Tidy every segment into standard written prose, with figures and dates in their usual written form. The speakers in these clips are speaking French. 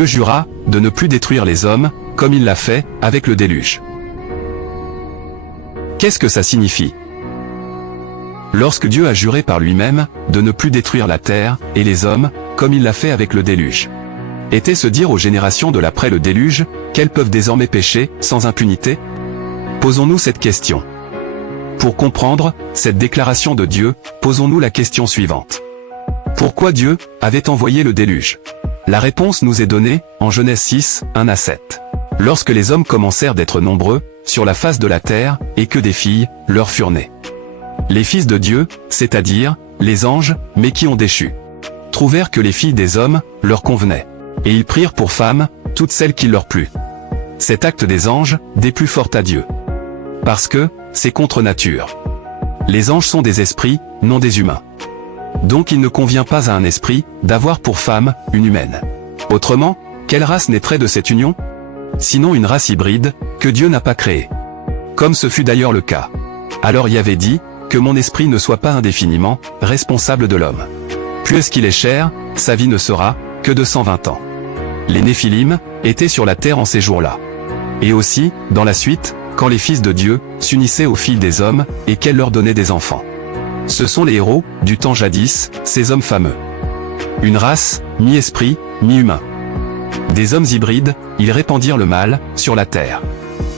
Dieu jura de ne plus détruire les hommes, comme il l'a fait avec le déluge. Qu'est-ce que ça signifie? Lorsque Dieu a juré par lui-même de ne plus détruire la terre et les hommes, comme il l'a fait avec le déluge, était-ce dire aux générations de l'après le déluge qu'elles peuvent désormais pécher sans impunité? Posons-nous cette question. Pour comprendre cette déclaration de Dieu, posons-nous la question suivante. Pourquoi Dieu avait envoyé le déluge? La réponse nous est donnée en Genèse 6, 1 à 7. Lorsque les hommes commencèrent d'être nombreux sur la face de la terre et que des filles leur furent nées. Les fils de Dieu, c'est-à-dire les anges, mais qui ont déchu, trouvèrent que les filles des hommes leur convenaient. Et ils prirent pour femmes toutes celles qui leur plut. Cet acte des anges déplut fort à Dieu. Parce que c'est contre nature. Les anges sont des esprits, non des humains. Donc il ne convient pas à un esprit d'avoir pour femme une humaine. Autrement, quelle race naîtrait de cette union? Sinon une race hybride, que Dieu n'a pas créée. Comme ce fut d'ailleurs le cas. Alors Yahvé dit, que mon esprit ne soit pas indéfiniment responsable de l'homme. Puisqu'il est cher, sa vie ne sera que de 120 ans. Les Néphilim étaient sur la terre en ces jours-là. Et aussi, dans la suite, quand les fils de Dieu s'unissaient aux filles des hommes et qu'elles leur donnaient des enfants. Ce sont les héros du temps jadis, ces hommes fameux. Une race, mi-esprit, mi-humain. Des hommes hybrides, ils répandirent le mal sur la terre.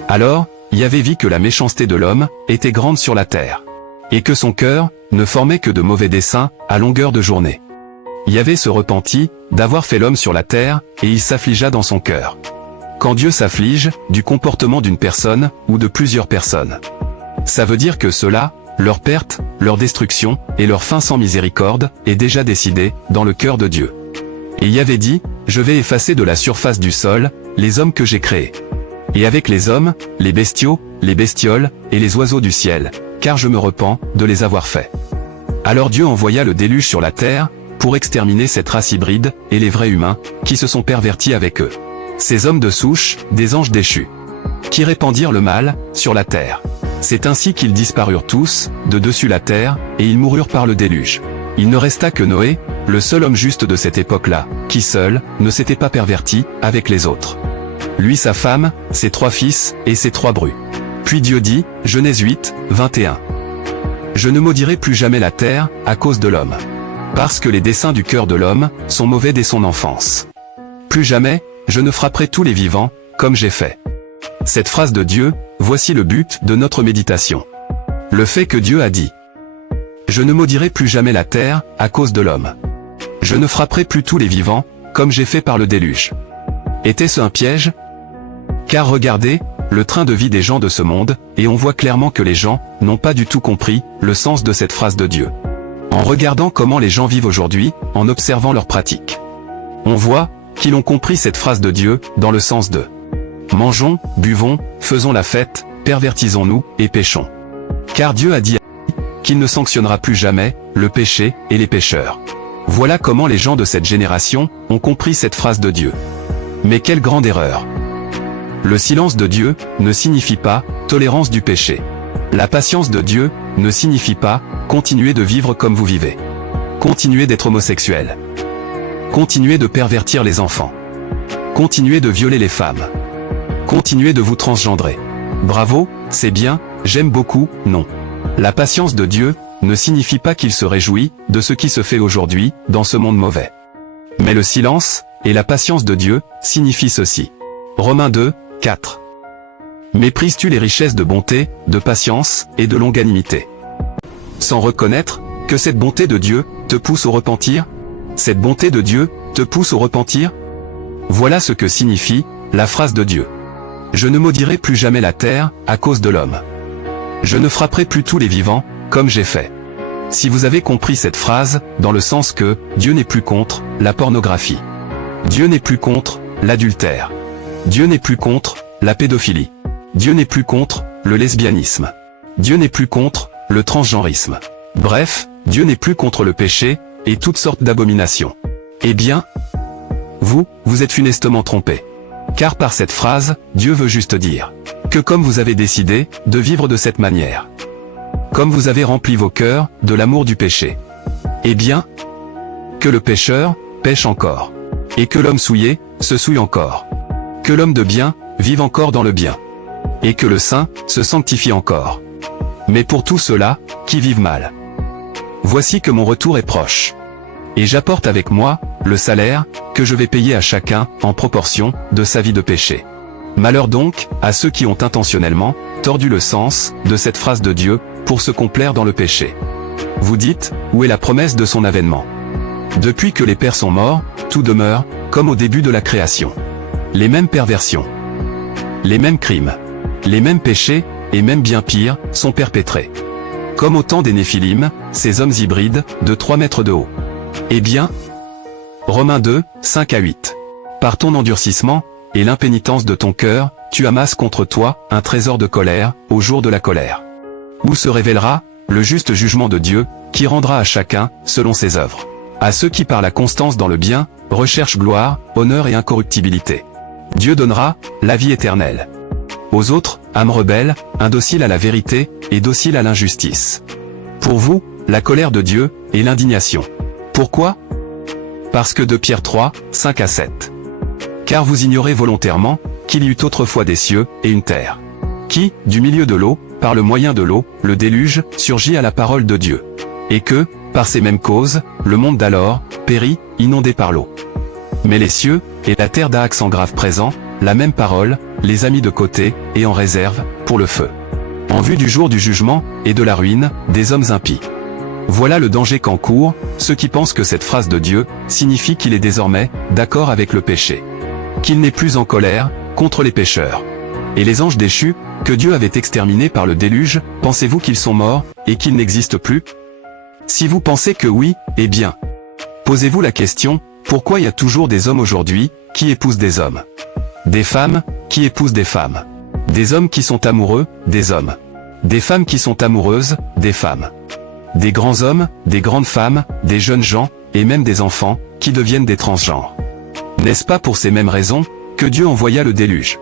Alors, Yahvé vit que la méchanceté de l'homme était grande sur la terre. Et que son cœur ne formait que de mauvais desseins à longueur de journée. Yahvé se repentit d'avoir fait l'homme sur la terre, et il s'affligea dans son cœur. Quand Dieu s'afflige du comportement d'une personne ou de plusieurs personnes, ça veut dire que cela, leur perte, leur destruction et leur fin sans miséricorde, est déjà décidé dans le cœur de Dieu. Et Yahvé dit, je vais effacer de la surface du sol les hommes que j'ai créés. Et avec les hommes, les bestiaux, les bestioles et les oiseaux du ciel, car je me repens de les avoir faits. Alors Dieu envoya le déluge sur la terre, pour exterminer cette race hybride, et les vrais humains, qui se sont pervertis avec eux. Ces hommes de souche, des anges déchus, qui répandirent le mal, sur la terre. C'est ainsi qu'ils disparurent tous, de dessus la terre, et ils moururent par le déluge. Il ne resta que Noé, le seul homme juste de cette époque-là, qui seul, ne s'était pas perverti, avec les autres. Lui sa femme, ses 3 fils, et ses 3 brus. Puis Dieu dit, Genèse 8, 21. Je ne maudirai plus jamais la terre, à cause de l'homme. Parce que les desseins du cœur de l'homme, sont mauvais dès son enfance. Plus jamais, je ne frapperai tous les vivants, comme j'ai fait. Cette phrase de Dieu, voici le but de notre méditation. Le fait que Dieu a dit. Je ne maudirai plus jamais la terre, à cause de l'homme. Je ne frapperai plus tous les vivants, comme j'ai fait par le déluge. Était-ce un piège? Car regardez, le train de vie des gens de ce monde, et on voit clairement que les gens n'ont pas du tout compris le sens de cette phrase de Dieu. En regardant comment les gens vivent aujourd'hui, en observant leurs pratiques, on voit qu'ils ont compris cette phrase de Dieu dans le sens de mangeons, buvons, faisons la fête, pervertisons-nous et péchons. Car Dieu a dit qu'il ne sanctionnera plus jamais le péché et les pécheurs. Voilà comment les gens de cette génération ont compris cette phrase de Dieu. Mais quelle grande erreur! Le silence de Dieu ne signifie pas tolérance du péché. La patience de Dieu ne signifie pas continuer de vivre comme vous vivez. Continuez d'être homosexuel. Continuez de pervertir les enfants. Continuez de violer les femmes. Continuez de vous transgendrer. Bravo, c'est bien, j'aime beaucoup, non. La patience de Dieu ne signifie pas qu'il se réjouit de ce qui se fait aujourd'hui dans ce monde mauvais. Mais le silence et la patience de Dieu signifient ceci. Romains 2, 4. Méprises-tu les richesses de bonté, de patience et de longanimité? Sans reconnaître que cette bonté de Dieu te pousse au repentir? Cette bonté de Dieu te pousse au repentir? Voilà ce que signifie la phrase de Dieu. Je ne maudirai plus jamais la terre à cause de l'homme. Je ne frapperai plus tous les vivants, comme j'ai fait. Si vous avez compris cette phrase, dans le sens que Dieu n'est plus contre la pornographie. Dieu n'est plus contre l'adultère. Dieu n'est plus contre la pédophilie. Dieu n'est plus contre le lesbianisme. Dieu n'est plus contre le transgenrisme. Bref, Dieu n'est plus contre le péché et toutes sortes d'abominations. Eh bien, vous êtes funestement trompé. Car par cette phrase, Dieu veut juste dire que comme vous avez décidé de vivre de cette manière, comme vous avez rempli vos cœurs de l'amour du péché, eh bien, que le pécheur pêche encore. Et que l'homme souillé, se souille encore. Que l'homme de bien, vive encore dans le bien. Et que le saint, se sanctifie encore. Mais pour tous ceux-là, qui vivent mal. Voici que mon retour est proche. Et j'apporte avec moi, le salaire, que je vais payer à chacun, en proportion, de sa vie de péché. Malheur donc, à ceux qui ont intentionnellement, tordu le sens, de cette phrase de Dieu, pour se complaire dans le péché. Vous dites, où est la promesse de son avènement? Depuis que les pères sont morts, tout demeure, comme au début de la création. Les mêmes perversions. Les mêmes crimes. Les mêmes péchés, et même bien pire, sont perpétrés. Comme au temps des Néphilim, ces hommes hybrides, de 3 mètres de haut. Eh bien, Romains 2, 5 à 8. Par ton endurcissement, et l'impénitence de ton cœur, tu amasses contre toi, un trésor de colère, au jour de la colère. Où se révélera, le juste jugement de Dieu, qui rendra à chacun, selon ses œuvres. À ceux qui par la constance dans le bien, recherchent gloire, honneur et incorruptibilité. Dieu donnera, la vie éternelle. Aux autres, âmes rebelles, indociles à la vérité, et dociles à l'injustice. Pour vous, la colère de Dieu, et l'indignation. Pourquoi? Parce que 2 Pierre 3, 5 à 7. Car vous ignorez volontairement, qu'il y eut autrefois des cieux, et une terre. Qui, du milieu de l'eau, par le moyen de l'eau, le déluge, surgit à la parole de Dieu. Et que, par ces mêmes causes, le monde d'alors, périt, inondé par l'eau. Mais les cieux, et la terre d'Aac en grave présent, la même parole, les a mis de côté, et en réserve, pour le feu. En vue du jour du jugement, et de la ruine, des hommes impies. Voilà le danger qu'encourent, ceux qui pensent que cette phrase de Dieu, signifie qu'il est désormais, d'accord avec le péché. Qu'il n'est plus en colère, contre les pécheurs. Et les anges déchus, que Dieu avait exterminés par le déluge, pensez-vous qu'ils sont morts, et qu'ils n'existent plus? Si vous pensez que oui, eh bien. Posez-vous la question, pourquoi y a toujours des hommes aujourd'hui, qui épousent des hommes? Des femmes, qui épousent des femmes. Des hommes qui sont amoureux, des hommes. Des femmes qui sont amoureuses, des femmes. Des grands hommes, des grandes femmes, des jeunes gens, et même des enfants, qui deviennent des transgenres. N'est-ce pas pour ces mêmes raisons, que Dieu envoya le déluge?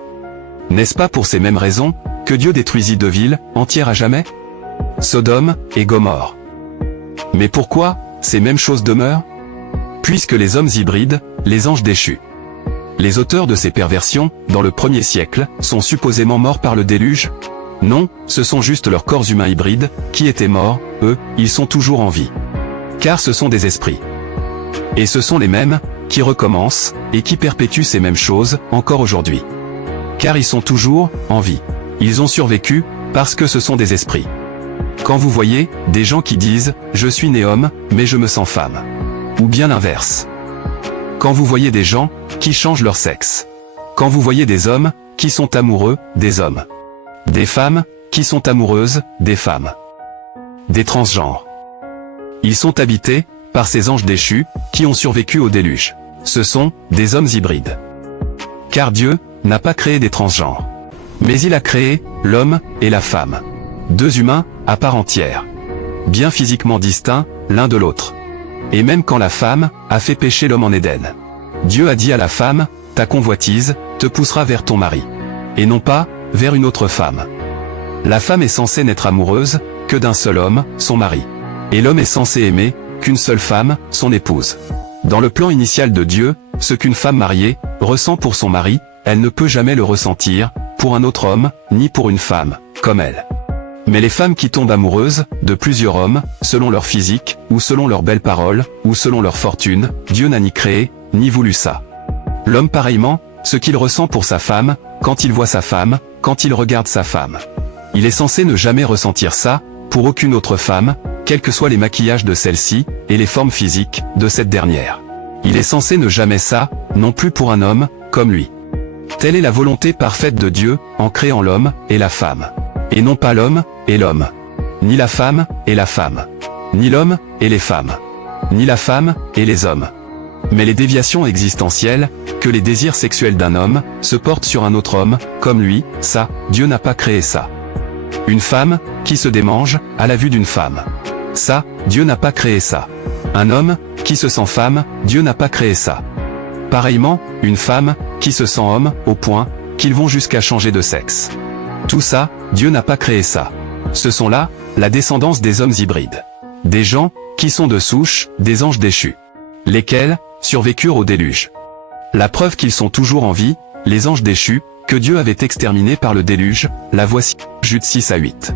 N'est-ce pas pour ces mêmes raisons, que Dieu détruisit 2 villes, entières à jamais? Sodome, et Gomorrhe. Mais pourquoi, ces mêmes choses demeurent? Puisque les hommes hybrides, les anges déchus. Les auteurs de ces perversions, dans le 1er siècle, sont supposément morts par le déluge? Non, ce sont juste leurs corps humains hybrides, qui étaient morts, eux, ils sont toujours en vie. Car ce sont des esprits. Et ce sont les mêmes, qui recommencent, et qui perpétuent ces mêmes choses, encore aujourd'hui. Car ils sont toujours, en vie. Ils ont survécu, parce que ce sont des esprits. Quand vous voyez, des gens qui disent, je suis né homme, mais je me sens femme. Ou bien l'inverse. Quand vous voyez des gens, qui changent leur sexe. Quand vous voyez des hommes, qui sont amoureux, des hommes. Des femmes, qui sont amoureuses, des femmes. Des transgenres. Ils sont habités, par ces anges déchus, qui ont survécu au déluge. Ce sont, des hommes hybrides. Car Dieu, n'a pas créé des transgenres. Mais il a créé, l'homme, et la femme. 2 humains, à part entière. Bien physiquement distincts, l'un de l'autre. Et même quand la femme, a fait pécher l'homme en Éden. Dieu a dit à la femme, ta convoitise, te poussera vers ton mari. Et non pas, vers une autre femme. La femme est censée n'être amoureuse, que d'un seul homme, son mari. Et l'homme est censé aimer, qu'une seule femme, son épouse. Dans le plan initial de Dieu, ce qu'une femme mariée, ressent pour son mari, elle ne peut jamais le ressentir, pour un autre homme, ni pour une femme, comme elle. Mais les femmes qui tombent amoureuses, de plusieurs hommes, selon leur physique, ou selon leurs belles paroles, ou selon leur fortune, Dieu n'a ni créé, ni voulu ça. L'homme pareillement, ce qu'il ressent pour sa femme, quand il voit sa femme, quand il regarde sa femme. Il est censé ne jamais ressentir ça, pour aucune autre femme, quels que soient les maquillages de celle-ci, et les formes physiques, de cette dernière. Il est censé ne jamais ça, non plus pour un homme, comme lui. Telle est la volonté parfaite de Dieu, en créant l'homme, et la femme. Et non pas l'homme, et l'homme. Ni la femme, et la femme. Ni l'homme, et les femmes. Ni la femme, et les hommes. Mais les déviations existentielles, que les désirs sexuels d'un homme, se portent sur un autre homme, comme lui, ça, Dieu n'a pas créé ça. Une femme, qui se démange, à la vue d'une femme. Ça, Dieu n'a pas créé ça. Un homme, qui se sent femme, Dieu n'a pas créé ça. Pareillement, une femme, qui se sent homme, au point, qu'ils vont jusqu'à changer de sexe. Tout ça, Dieu n'a pas créé ça. Ce sont là, la descendance des hommes hybrides. Des gens, qui sont de souche, des anges déchus. Lesquels, survécurent au déluge. La preuve qu'ils sont toujours en vie, les anges déchus, que Dieu avait exterminés par le déluge, la voici, Jude 6 à 8.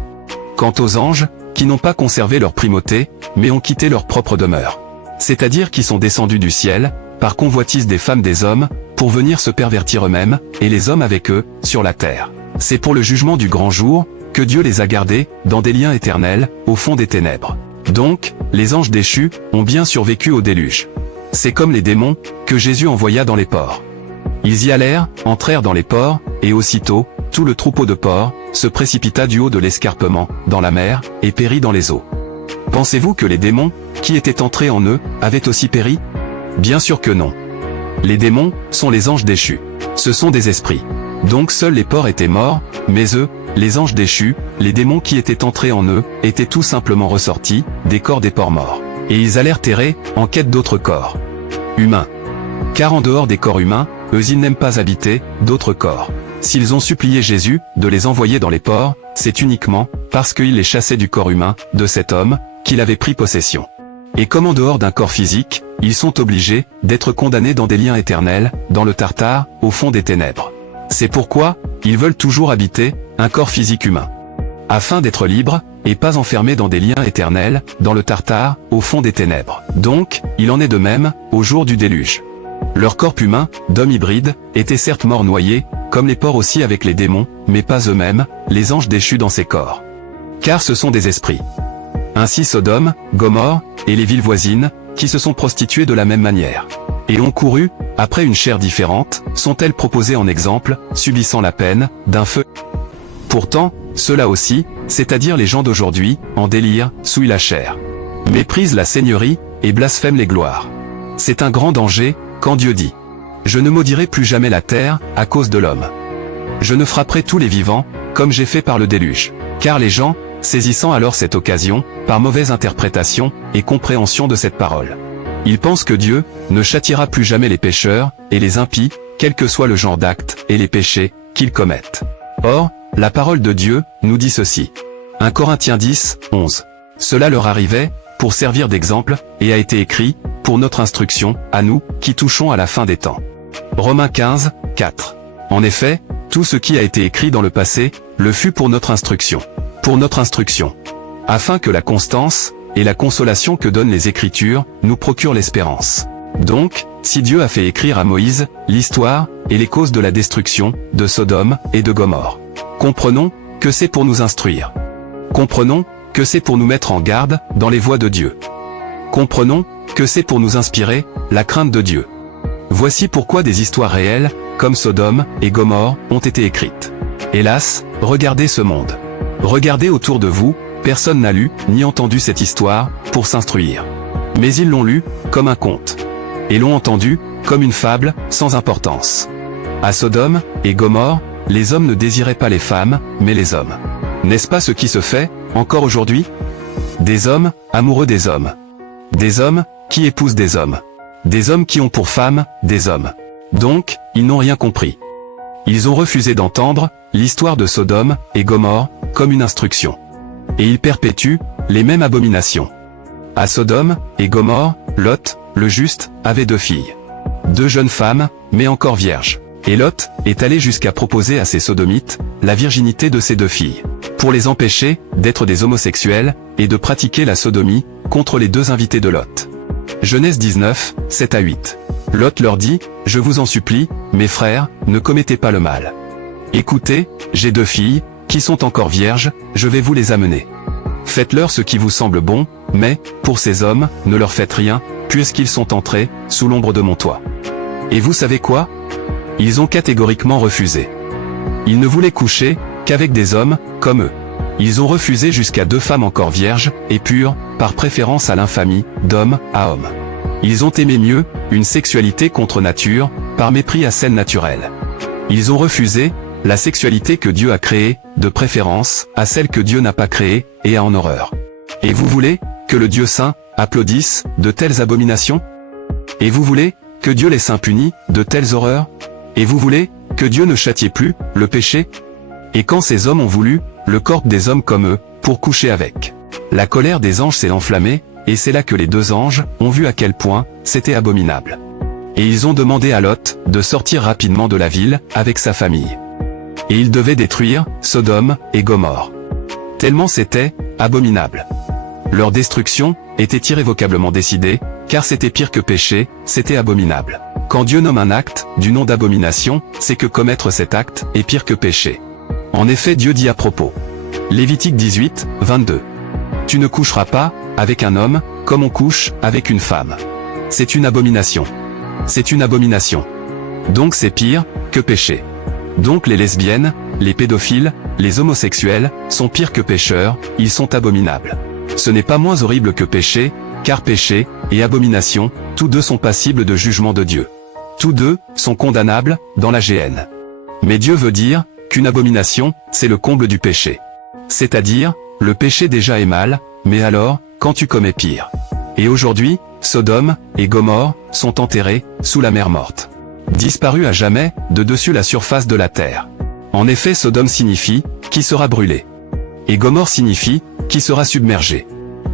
Quant aux anges, qui n'ont pas conservé leur primauté, mais ont quitté leur propre demeure. C'est-à-dire qui sont descendus du ciel, par convoitise des femmes des hommes, pour venir se pervertir eux-mêmes, et les hommes avec eux, sur la terre. C'est pour le jugement du grand jour, que Dieu les a gardés, dans des liens éternels, au fond des ténèbres. Donc, les anges déchus, ont bien survécu au déluge. C'est comme les démons, que Jésus envoya dans les ports. Ils y allèrent, entrèrent dans les ports, et aussitôt, tout le troupeau de porcs, se précipita du haut de l'escarpement, dans la mer, et périt dans les eaux. Pensez-vous que les démons, qui étaient entrés en eux, avaient aussi péri? Bien sûr que non. Les démons, sont les anges déchus. Ce sont des esprits. Donc seuls les porcs étaient morts, mais eux, les anges déchus, les démons qui étaient entrés en eux, étaient tout simplement ressortis, des corps des porcs morts. Et ils allèrent errer, en quête d'autres corps humains. Car en dehors des corps humains, eux ils n'aiment pas habiter, d'autres corps. S'ils ont supplié Jésus, de les envoyer dans les ports, c'est uniquement, parce qu'il les chassait du corps humain, de cet homme, qu'il avait pris possession. Et comme en dehors d'un corps physique, ils sont obligés, d'être condamnés dans des liens éternels, dans le Tartare, au fond des ténèbres. C'est pourquoi, ils veulent toujours habiter, un corps physique humain. Afin d'être libres, et pas enfermés dans des liens éternels, dans le Tartare, au fond des ténèbres. Donc, il en est de même, au jour du déluge. Leur corps humain, d'hommes hybrides, était certes mort noyé, comme les porcs aussi avec les démons, mais pas eux-mêmes, les anges déchus dans ces corps. Car ce sont des esprits. Ainsi Sodome, Gomorrhe, et les villes voisines, qui se sont prostituées de la même manière. Et ont couru, après une chair différente, sont-elles proposées en exemple, subissant la peine, d'un feu. Pourtant, ceux-là aussi, c'est-à-dire les gens d'aujourd'hui, en délire, souillent la chair. Méprisent la seigneurie, et blasphèment les gloires. C'est un grand danger, quand Dieu dit « Je ne maudirai plus jamais la terre, à cause de l'homme. Je ne frapperai tous les vivants, comme j'ai fait par le déluge. » Car les gens, saisissant alors cette occasion, par mauvaise interprétation, et compréhension de cette parole. Ils pensent que Dieu, ne châtiera plus jamais les pécheurs, et les impies, quel que soit le genre d'actes, et les péchés, qu'ils commettent. Or, la parole de Dieu, nous dit ceci. 1 Corinthiens 10, 11. Cela leur arrivait, pour servir d'exemple, et a été écrit, pour notre instruction, à nous, qui touchons à la fin des temps. Romains 15, 4. En effet, tout ce qui a été écrit dans le passé, le fut pour notre instruction. Pour notre instruction. Afin que la constance, et la consolation que donnent les Écritures, nous procurent l'espérance. Donc, si Dieu a fait écrire à Moïse, l'histoire, et les causes de la destruction, de Sodome, et de Gomorrhe. Comprenons, que c'est pour nous instruire. Comprenons, que c'est pour nous mettre en garde, dans les voies de Dieu. Comprenons, que c'est pour nous inspirer, la crainte de Dieu. Voici pourquoi des histoires réelles, comme Sodome, et Gomorrhe, ont été écrites. Hélas, regardez ce monde. Regardez autour de vous, personne n'a lu, ni entendu cette histoire, pour s'instruire. Mais ils l'ont lu, comme un conte. Et l'ont entendu, comme une fable, sans importance. À Sodome, et Gomorrhe, les hommes ne désiraient pas les femmes, mais les hommes. N'est-ce pas ce qui se fait, encore aujourd'hui? Des hommes, amoureux des hommes. Des hommes, qui épousent des hommes. Des hommes qui ont pour femme, des hommes. Donc, ils n'ont rien compris. Ils ont refusé d'entendre, l'histoire de Sodome, et Gomorrhe, comme une instruction. Et ils perpétuent, les mêmes abominations. À Sodome, et Gomorrhe, Lot, le juste, avait 2 filles. 2 jeunes femmes, mais encore vierges. Et Lot, est allé jusqu'à proposer à ses sodomites, la virginité de ses 2 filles. Pour les empêcher, d'être des homosexuels, et de pratiquer la sodomie, contre les 2 invités de Lot. Genèse 19, 7 à 8. Lot leur dit, « Je vous en supplie, mes frères, ne commettez pas le mal. Écoutez, j'ai 2 filles, qui sont encore vierges, je vais vous les amener. Faites-leur ce qui vous semble bon, mais, pour ces hommes, ne leur faites rien, puisqu'ils sont entrés, sous l'ombre de mon toit. » Et vous savez quoi? Ils ont catégoriquement refusé. Ils ne voulaient coucher, qu'avec des hommes, comme eux. Ils ont refusé jusqu'à 2 femmes encore vierges, et pures, par préférence à l'infamie, d'homme à homme. Ils ont aimé mieux, une sexualité contre nature, par mépris à celle naturelle. Ils ont refusé, la sexualité que Dieu a créée, de préférence, à celle que Dieu n'a pas créée, et a en horreur. Et vous voulez, que le Dieu saint, applaudisse, de telles abominations? Et vous voulez, que Dieu les saints punisse, de telles horreurs? Et vous voulez, que Dieu ne châtiait plus, le péché? Et quand ces hommes ont voulu, le corps des hommes comme eux, pour coucher avec. La colère des anges s'est enflammée, et c'est là que les 2 anges, ont vu à quel point, c'était abominable. Et ils ont demandé à Lot de sortir rapidement de la ville avec sa famille. Et ils devaient détruire Sodome et Gomorrhe. Tellement c'était abominable. Leur destruction était irrévocablement décidée, car c'était pire que péché, c'était abominable. Quand Dieu nomme un acte du nom d'abomination, c'est que commettre cet acte est pire que péché. En effet, Dieu dit à propos. Lévitique 18, 22. Tu ne coucheras pas avec un homme comme on couche avec une femme. C'est une abomination. C'est une abomination. Donc c'est pire que péché. Donc les lesbiennes, les pédophiles, les homosexuels sont pires que pécheurs, ils sont abominables. Ce n'est pas moins horrible que péché, car péché et abomination, tous deux sont passibles de jugement de Dieu. Tous deux sont condamnables dans la géhenne. Mais Dieu veut dire qu'une abomination, c'est le comble du péché. C'est-à-dire, le péché déjà est mal, mais alors, quand tu commets pire. Et aujourd'hui, Sodome et Gomorrhe sont enterrés sous la mer morte. Disparus à jamais de dessus la surface de la terre. En effet, Sodome signifie qui sera brûlé. Et Gomorrhe signifie qui sera submergé.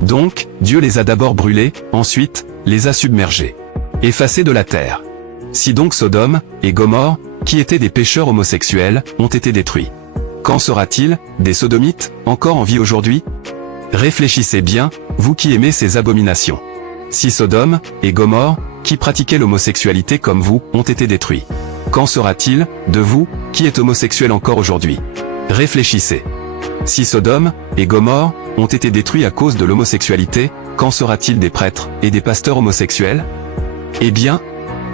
Donc, Dieu les a d'abord brûlés, ensuite, les a submergés. Effacés de la terre. Si donc Sodome et Gomorrhe, qui étaient des pécheurs homosexuels, ont été détruits. Qu'en sera-t-il des sodomites, encore en vie aujourd'hui? Réfléchissez bien, vous qui aimez ces abominations. Si Sodome et Gomorrhe, qui pratiquaient l'homosexualité comme vous, ont été détruits. Qu'en sera-t-il de vous, qui êtes homosexuel encore aujourd'hui? Réfléchissez. Si Sodome et Gomorrhe ont été détruits à cause de l'homosexualité, qu'en sera-t-il des prêtres et des pasteurs homosexuels? Eh bien,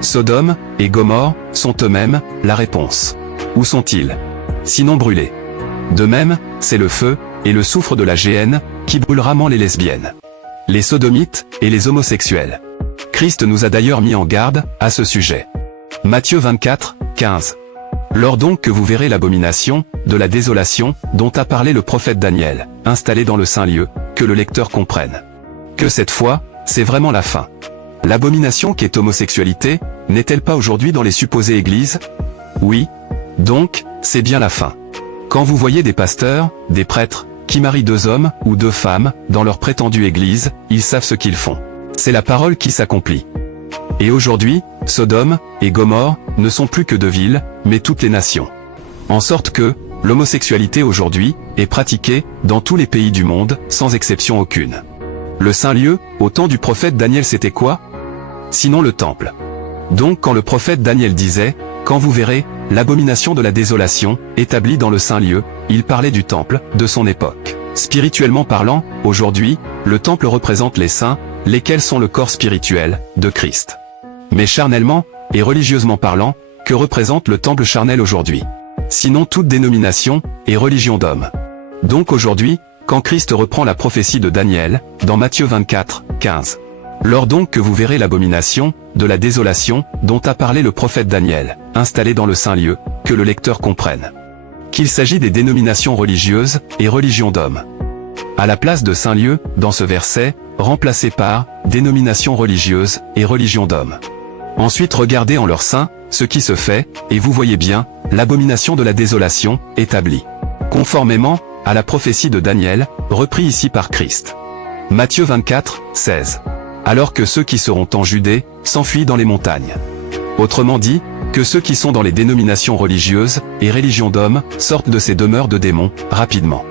Sodome et Gomorrhe sont eux-mêmes la réponse. Où sont-ils? Sinon brûlés. De même, c'est le feu et le soufre de la géhenne qui brûlera les lesbiennes, les sodomites et les homosexuels. Christ nous a d'ailleurs mis en garde à ce sujet. Matthieu 24, 15. Lors donc que vous verrez l'abomination de la désolation dont a parlé le prophète Daniel, installé dans le saint lieu, que le lecteur comprenne. Que cette fois, c'est vraiment la fin. L'abomination qu'est homosexualité, n'est-elle pas aujourd'hui dans les supposées églises? Oui. Donc, c'est bien la fin. Quand vous voyez des pasteurs, des prêtres, qui marient deux hommes ou deux femmes dans leur prétendue église, ils savent ce qu'ils font. C'est la parole qui s'accomplit. Et aujourd'hui, Sodome et Gomorrhe ne sont plus que deux villes, mais toutes les nations. En sorte que, l'homosexualité aujourd'hui est pratiquée dans tous les pays du monde, sans exception aucune. Le saint lieu, au temps du prophète Daniel, c'était quoi? Sinon le temple. Donc quand le prophète Daniel disait « Quand vous verrez l'abomination de la désolation établie dans le saint lieu », il parlait du temple de son époque. Spirituellement parlant, aujourd'hui, le temple représente les saints, lesquels sont le corps spirituel de Christ. Mais charnellement et religieusement parlant, que représente le temple charnel aujourd'hui? Sinon toute dénomination et religion d'homme. Donc aujourd'hui, quand Christ reprend la prophétie de Daniel, dans Matthieu 24, 15. Lors donc que vous verrez l'abomination de la désolation dont a parlé le prophète Daniel, installé dans le saint lieu, que le lecteur comprenne. Qu'il s'agit des dénominations religieuses et religion d'homme. À la place de saint lieu, dans ce verset, remplacé par dénominations religieuses et religion d'homme. Ensuite regardez en leur sein ce qui se fait, et vous voyez bien, l'abomination de la désolation, établie. Conformément à la prophétie de Daniel, repris ici par Christ. Matthieu 24, 16. Alors que ceux qui seront en Judée s'enfuient dans les montagnes. Autrement dit, que ceux qui sont dans les dénominations religieuses et religions d'hommes sortent de ces demeures de démons, rapidement.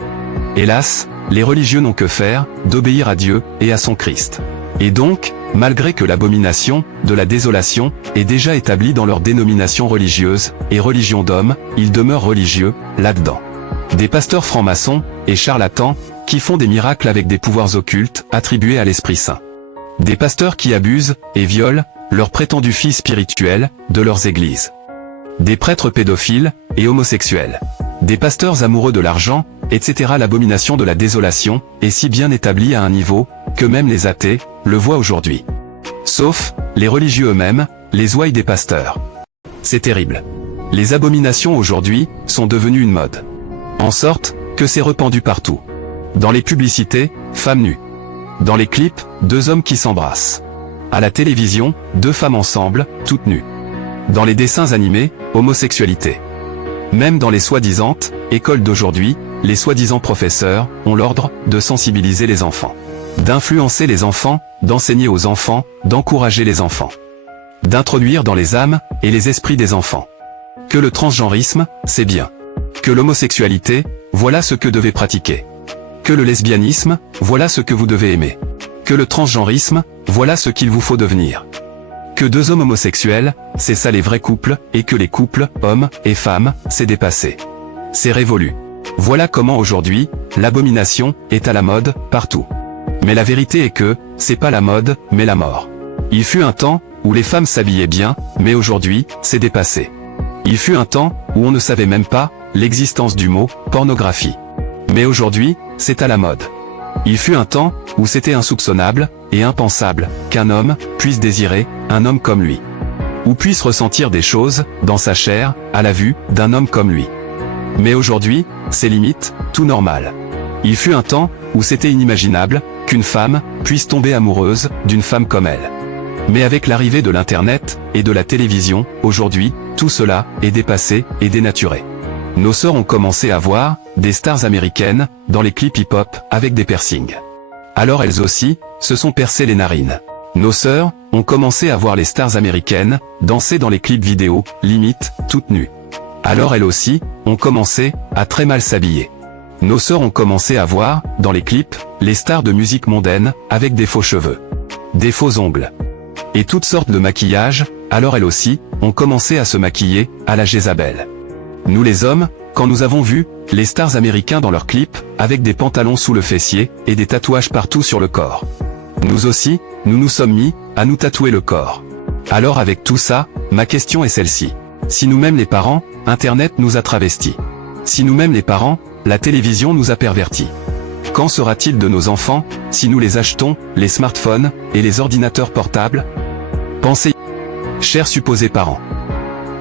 Hélas, les religieux n'ont que faire d'obéir à Dieu et à son Christ. Et donc, malgré que l'abomination de la désolation est déjà établie dans leur dénomination religieuse et religion d'hommes, ils demeurent religieux là-dedans. Des pasteurs francs-maçons et charlatans qui font des miracles avec des pouvoirs occultes attribués à l'Esprit Saint. Des pasteurs qui abusent et violent leurs prétendus filles spirituelles de leurs églises. Des prêtres pédophiles et homosexuels. Des pasteurs amoureux de l'argent, etc. L'abomination de la désolation est si bien établie à un niveau que même les athées le voient aujourd'hui. Sauf les religieux eux-mêmes, les ouailles des pasteurs. C'est terrible. Les abominations aujourd'hui sont devenues une mode. En sorte que c'est répandu partout. Dans les publicités, femmes nues. Dans les clips, deux hommes qui s'embrassent. À la télévision, deux femmes ensemble, toutes nues. Dans les dessins animés, homosexualité. Même dans les soi-disant écoles d'aujourd'hui, les soi-disant professeurs ont l'ordre de sensibiliser les enfants. D'influencer les enfants, d'enseigner aux enfants, d'encourager les enfants. d'introduire dans les âmes et les esprits des enfants que le transgenrisme, c'est bien. Que l'homosexualité, voilà ce que devez pratiquer. Que le lesbianisme, voilà ce que vous devez aimer. Que le transgenrisme, voilà ce qu'il vous faut devenir. Que deux hommes homosexuels, c'est ça les vrais couples, et que les couples, hommes et femmes, c'est dépassé. C'est révolu. Voilà comment aujourd'hui, l'abomination est à la mode, partout. Mais la vérité est que, c'est pas la mode, mais la mort. Il fut un temps, où les femmes s'habillaient bien, mais aujourd'hui, c'est dépassé. Il fut un temps, où on ne savait même pas, l'existence du mot, pornographie. Mais aujourd'hui, c'est à la mode. Il fut un temps, où c'était insoupçonnable, et impensable, qu'un homme, puisse désirer, un homme comme lui. Ou puisse ressentir des choses, dans sa chair, à la vue, d'un homme comme lui. Mais aujourd'hui, c'est limite, tout normal. Il fut un temps, où c'était inimaginable, qu'une femme, puisse tomber amoureuse, d'une femme comme elle. Mais avec l'arrivée de l'internet, et de la télévision, aujourd'hui, tout cela, est dépassé, et dénaturé. Nos sœurs ont commencé à voir, des stars américaines, dans les clips hip-hop, avec des piercings. Alors elles aussi, se sont percées les narines. Nos sœurs, ont commencé à voir les stars américaines, danser dans les clips vidéo, limite, toutes nues. Alors elles aussi, ont commencé, à très mal s'habiller. Nos sœurs ont commencé à voir, dans les clips, les stars de musique mondaine, avec des faux cheveux. Des faux ongles. Et toutes sortes de maquillage, alors elles aussi, ont commencé à se maquiller, à la Jézabel. Nous les hommes, quand nous avons vu, les stars américains dans leurs clips, avec des pantalons sous le fessier, et des tatouages partout sur le corps. Nous aussi, nous nous sommes mis, à nous tatouer le corps. Alors avec tout ça, ma question est celle-ci. Si nous-mêmes les parents, Internet nous a travestis. Si nous-mêmes les parents, la télévision nous a pervertis. Qu'en sera-t-il de nos enfants, si nous les achetons, les smartphones, et les ordinateurs portables? Pensez, chers supposés parents.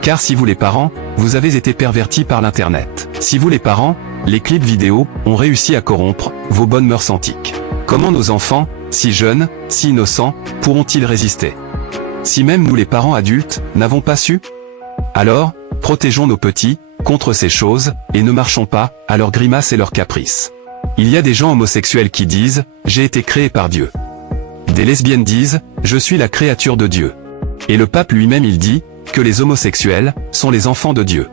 Car si vous les parents, vous avez été pervertis par l'Internet. Si vous les parents, les clips vidéo, ont réussi à corrompre, vos bonnes mœurs antiques. Comment nos enfants, si jeunes, si innocents, pourront-ils résister? Si même nous les parents adultes, n'avons pas su? Alors, protégeons nos petits, contre ces choses, et ne marchons pas, à leurs grimaces et leurs caprices. Il y a des gens homosexuels qui disent, j'ai été créé par Dieu. Des lesbiennes disent, je suis la créature de Dieu. Et le pape lui-même il dit, que les homosexuels, sont les enfants de Dieu.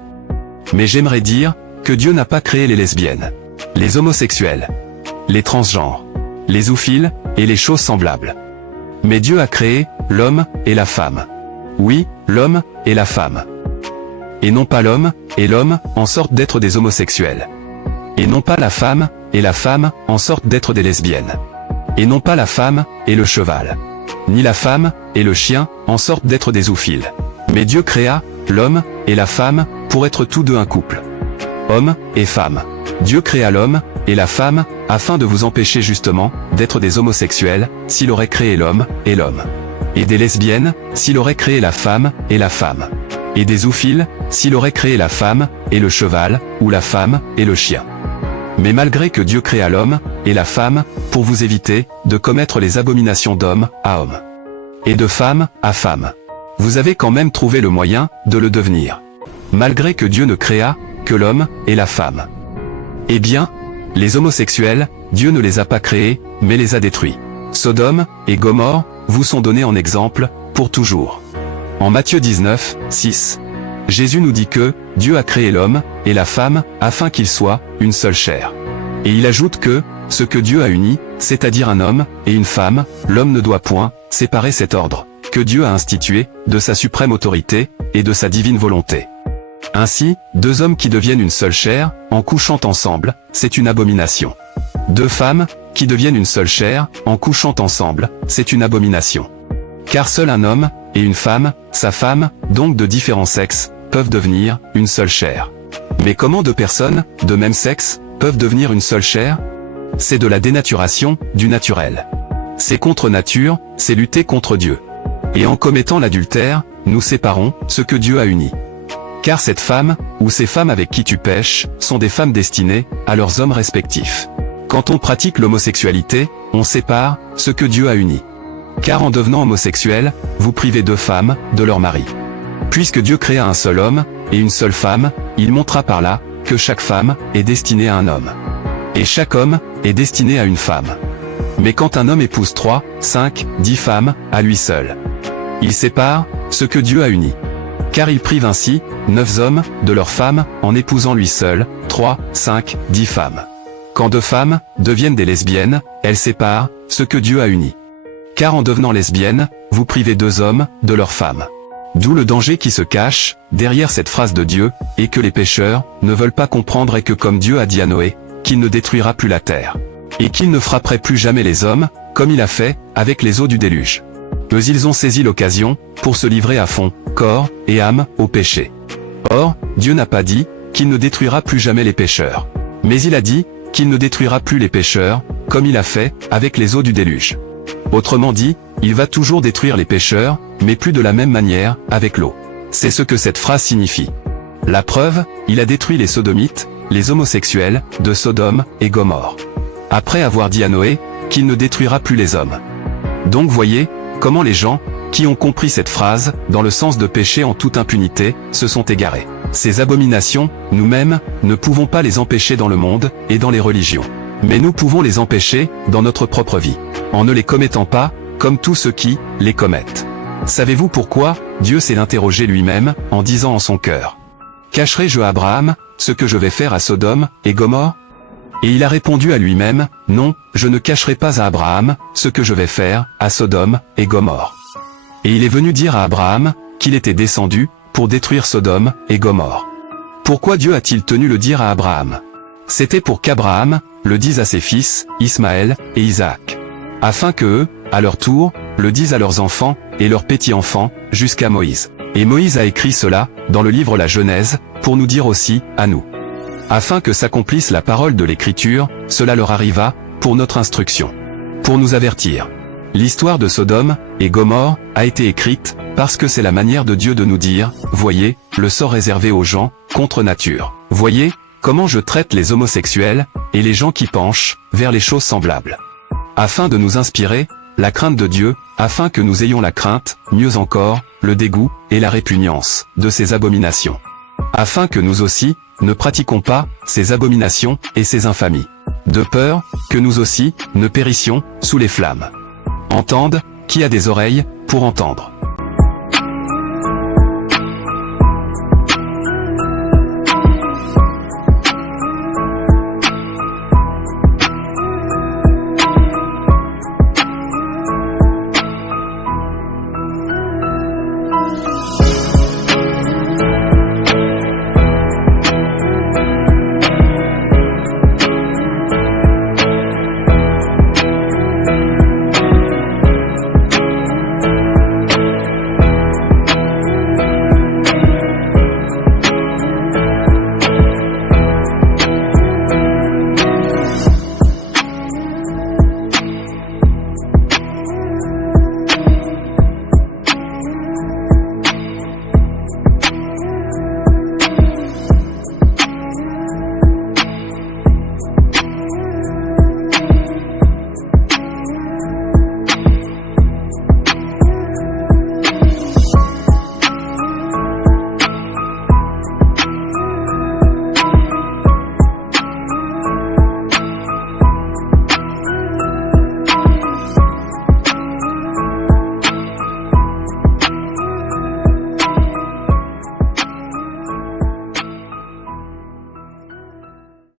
Mais j'aimerais dire, que Dieu n'a pas créé les lesbiennes, les homosexuels, les transgenres, les zoophiles, et les choses semblables. Mais Dieu a créé, l'homme, et la femme. Oui, l'homme, et la femme. Et non pas l'homme, et l'homme, en sorte d'être des homosexuels. Et non pas la femme, et la femme, en sorte d'être des lesbiennes. Et non pas la femme, et le cheval. Ni la femme, et le chien, en sorte d'être des zoophiles. Mais Dieu créa, l'homme, et la femme, pour être tous deux un couple. Homme, et femme. Dieu créa l'homme, et la femme, afin de vous empêcher justement, d'être des homosexuels, s'il aurait créé l'homme, et l'homme. Et des lesbiennes, s'il aurait créé la femme, et la femme. Et des zoophiles, s'il aurait créé la femme, et le cheval, ou la femme, et le chien. Mais malgré que Dieu créa l'homme, et la femme, pour vous éviter, de commettre les abominations d'homme, à homme. Et de femme, à femme. Vous avez quand même trouvé le moyen, de le devenir. Malgré que Dieu ne créa, que l'homme, et la femme. Eh bien, les homosexuels, Dieu ne les a pas créés, mais les a détruits. Sodome, et Gomorrhe, vous sont donnés en exemple, pour toujours. En Matthieu 19, 6. Jésus nous dit que, Dieu a créé l'homme, et la femme, afin qu'ils soient, une seule chair. Et il ajoute que, ce que Dieu a uni, c'est-à-dire un homme, et une femme, l'homme ne doit point, séparer cet ordre, que Dieu a institué, de sa suprême autorité, et de sa divine volonté. Ainsi, deux hommes qui deviennent une seule chair, en couchant ensemble, c'est une abomination. Deux femmes, qui deviennent une seule chair, en couchant ensemble, c'est une abomination. Car seul un homme, et une femme, sa femme, donc de différents sexes, peuvent devenir une seule chair. Mais comment deux personnes, de même sexe, peuvent devenir une seule chair? C'est de la dénaturation, du naturel. C'est contre nature, c'est lutter contre Dieu. Et en commettant l'adultère, nous séparons ce que Dieu a uni. Car cette femme, ou ces femmes avec qui tu pêches, sont des femmes destinées, à leurs hommes respectifs. Quand on pratique l'homosexualité, on sépare ce que Dieu a uni. Car en devenant homosexuel, vous privez deux femmes, de leur mari. Puisque Dieu créa un seul homme, et une seule femme, il montra par là, que chaque femme, est destinée à un homme. Et chaque homme, est destiné à une femme. Mais quand un homme épouse 3, 5, 10 femmes, à lui seul, il sépare, ce que Dieu a uni. Car il prive ainsi 9 hommes de leurs femmes en épousant lui seul 3, 5, 10 femmes. Quand 2 femmes deviennent des lesbiennes, elles séparent ce que Dieu a uni. Car en devenant lesbiennes, vous privez 2 hommes de leurs femmes. D'où le danger qui se cache derrière cette phrase de Dieu, et que les pécheurs ne veulent pas comprendre, et que comme Dieu a dit à Noé, qu'il ne détruira plus la terre. Et qu'il ne frapperait plus jamais les hommes, comme il a fait avec les eaux du déluge. Eux ils ont saisi l'occasion pour se livrer à fond, corps et âme, au péché. Or, Dieu n'a pas dit qu'il ne détruira plus jamais les pécheurs. Mais il a dit qu'il ne détruira plus les pécheurs, comme il a fait avec les eaux du déluge. Autrement dit, il va toujours détruire les pécheurs, mais plus de la même manière, avec l'eau. C'est ce que cette phrase signifie. La preuve, il a détruit les sodomites, les homosexuels, de Sodome et Gomorrhe. Après avoir dit à Noé qu'il ne détruira plus les hommes. Donc voyez comment les gens qui ont compris cette phrase dans le sens de péché en toute impunité se sont égarés. Ces abominations, nous-mêmes, ne pouvons pas les empêcher dans le monde et dans les religions. Mais nous pouvons les empêcher dans notre propre vie, en ne les commettant pas, comme tous ceux qui les commettent. Savez-vous pourquoi Dieu s'est interrogé lui-même en disant en son cœur: cacherai-je à Abraham ce que je vais faire à Sodome et Gomorrhe? Et il a répondu à lui-même: non, je ne cacherai pas à Abraham ce que je vais faire à Sodome et Gomorrhe. Et il est venu dire à Abraham qu'il était descendu pour détruire Sodome et Gomorrhe. Pourquoi Dieu a-t-il tenu le dire à Abraham? C'était pour qu'Abraham le dise à ses fils, Ismaël et Isaac. Afin que eux, à leur tour, le disent à leurs enfants et leurs petits-enfants, jusqu'à Moïse. Et Moïse a écrit cela dans le livre La Genèse, pour nous dire aussi, à nous. Afin que s'accomplisse la parole de l'Écriture, cela leur arriva, pour notre instruction. Pour nous avertir. L'histoire de Sodome et Gomorrhe a été écrite, parce que c'est la manière de Dieu de nous dire: voyez, le sort réservé aux gens, contre nature. Voyez, comment je traite les homosexuels, et les gens qui penchent vers les choses semblables. Afin de nous inspirer la crainte de Dieu, afin que nous ayons la crainte, mieux encore, le dégoût et la répugnance de ces abominations. Afin que nous aussi, ne pratiquons pas ces abominations et ces infamies. De peur que nous aussi, ne périssions sous les flammes. Entende, qui a des oreilles, pour entendre.